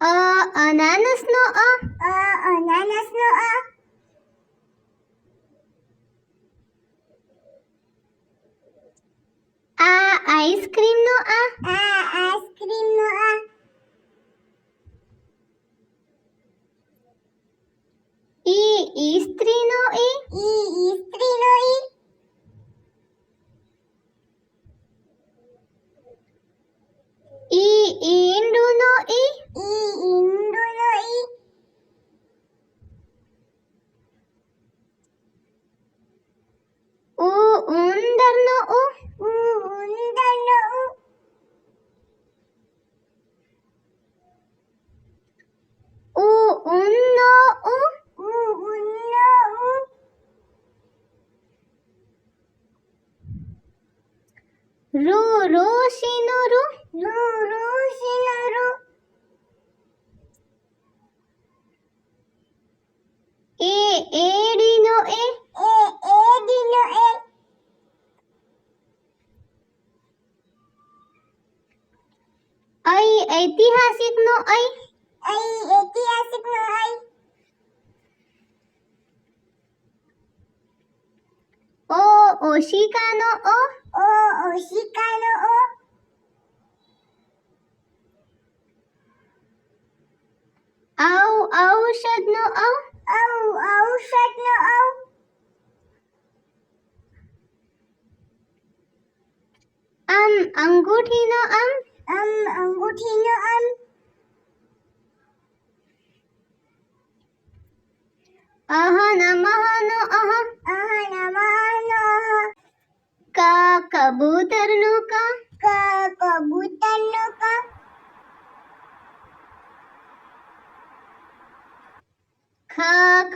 અનાનસનો અ. અનાનસનો અ. આઈસ્ક્રીમનો આ. આઈસ્ક્રીમનો આ. ઈસ્ત્રીનો ઈ. ઈસ્ત્રીનો ઈ. ઈંડુનો ઈ. ઈંડુનો ઈ. ઉંદરનો ઉ. ઉંદરનો ઉ. ઊનનો ઉ. ઉન્નો ઉ. ઋષિનો ઋ. ઋષિનો ઋ. એડીનો એ. એડીનો એ. ઐતિહાસિકનો ઐ. ઐતિહાસિકનો ઐ. ઓશિકાનો ઓ. ઓશિકાનો ઓ. ઔષધનો ઔ. ઔષધનો ઔ. અંગૂઠીનો અમ. અંગૂઠીનો અમ. અહનમહનો અહ. અહનમહનો અહ. કબૂતરનો ક. કબૂતરનો ક.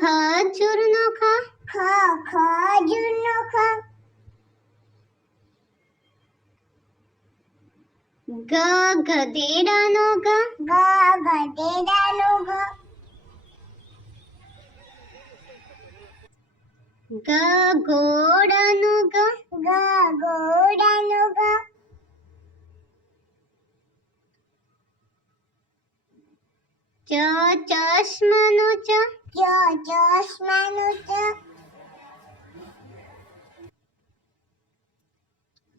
ખજૂરનો ખ. ખજૂરનો ખ. ગધેડાનો ગ. ગધેડાનો ગ. ઘોડાનો ગ. ઘોડાનો ગ. ચશ્માનો ચ. ચશ્માનો ચ.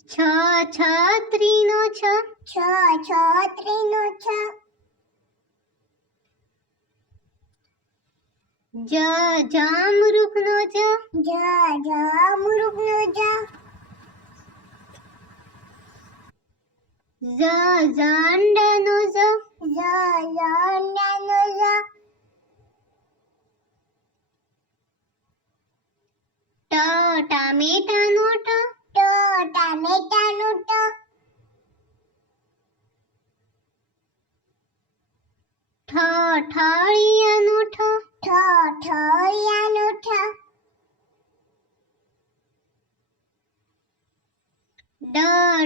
છત્રીનો છ. છત્રીનો છ. જમરૂખનો જ. જમરૂખનો જ. ઝંડાનો ઝ. ઝંડાનો ઝ. ટામેટાનો ટ. ટામેટાનો ટ. ઠળિયાનો ઠ. ઠળિયાનો ઠ.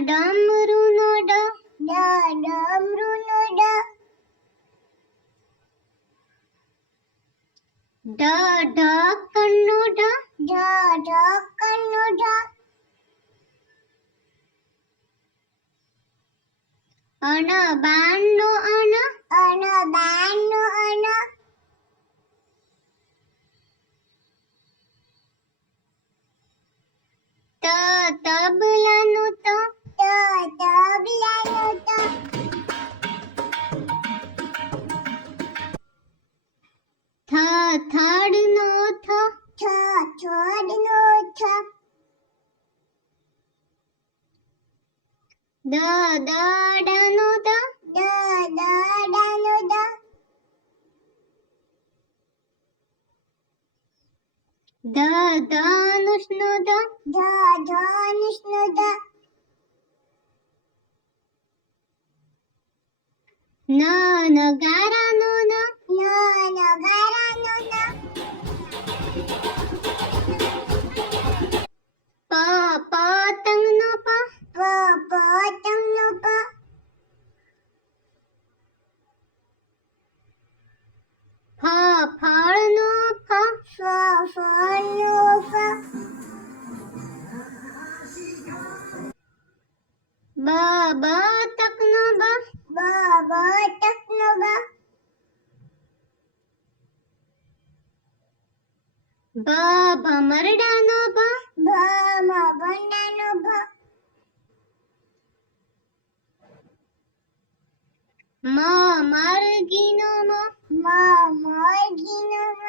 ડમરુનો ડ. ડમરુનો ડ. ઢક્કણનો ઢ. ઢક્કણનો ઢ. અણબાણનો અણ. અણબાણનો અણ. તબલાનો ત. તબલાનો ત. થડનો થ. થડનો થ. દડાનો દ. દડાનો દ. ધનુષનો ધ. ધનુષનો ધ. નગારાનો ન. નગારાનો ન. પતંગનો પ. પતંગનો પ. ફળનો ફ. ફળનો ફ. બતકનો બ. બતકનો બ. ભમરડાનો ભ, ભમરડાનો ભ, મરઘીનો મ, મરઘીનો મ,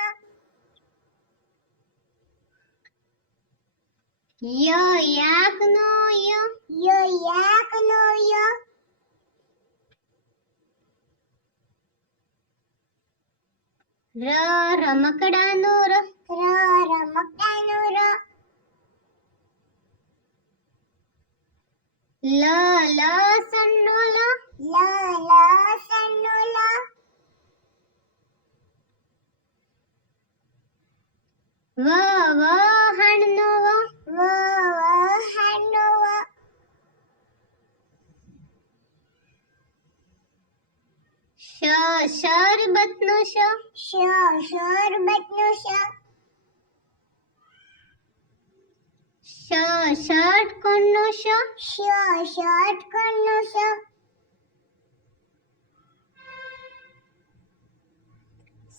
યાકનો ય, યાકનો ય, રમકડાનો ર, રમકડાનો ર, લસણનો લ, લસણનો લ, વહાણનો વ, વહાણનો વ, શરબતનો શ, શરબતનો શ, ષટકોણનો શ, ષટકોણનો શ,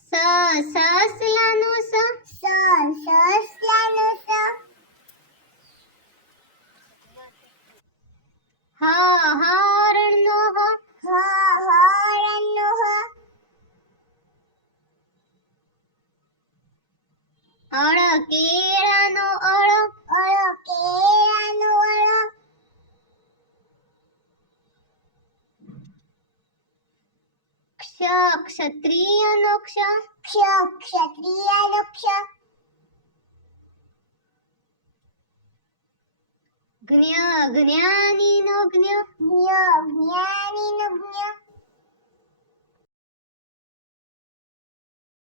સસલાનો સ, સસલાનો સ, હરણનો હ, હરણનો હ, કેળાનો અળ, કેળાનો અળ, ક્ષત્રિયનો ક્ષ, ક્ષત્રિયનો ક્ષ, જ્ઞાનીનો જ્ઞ, જ્ઞાનીનો જ્ઞ,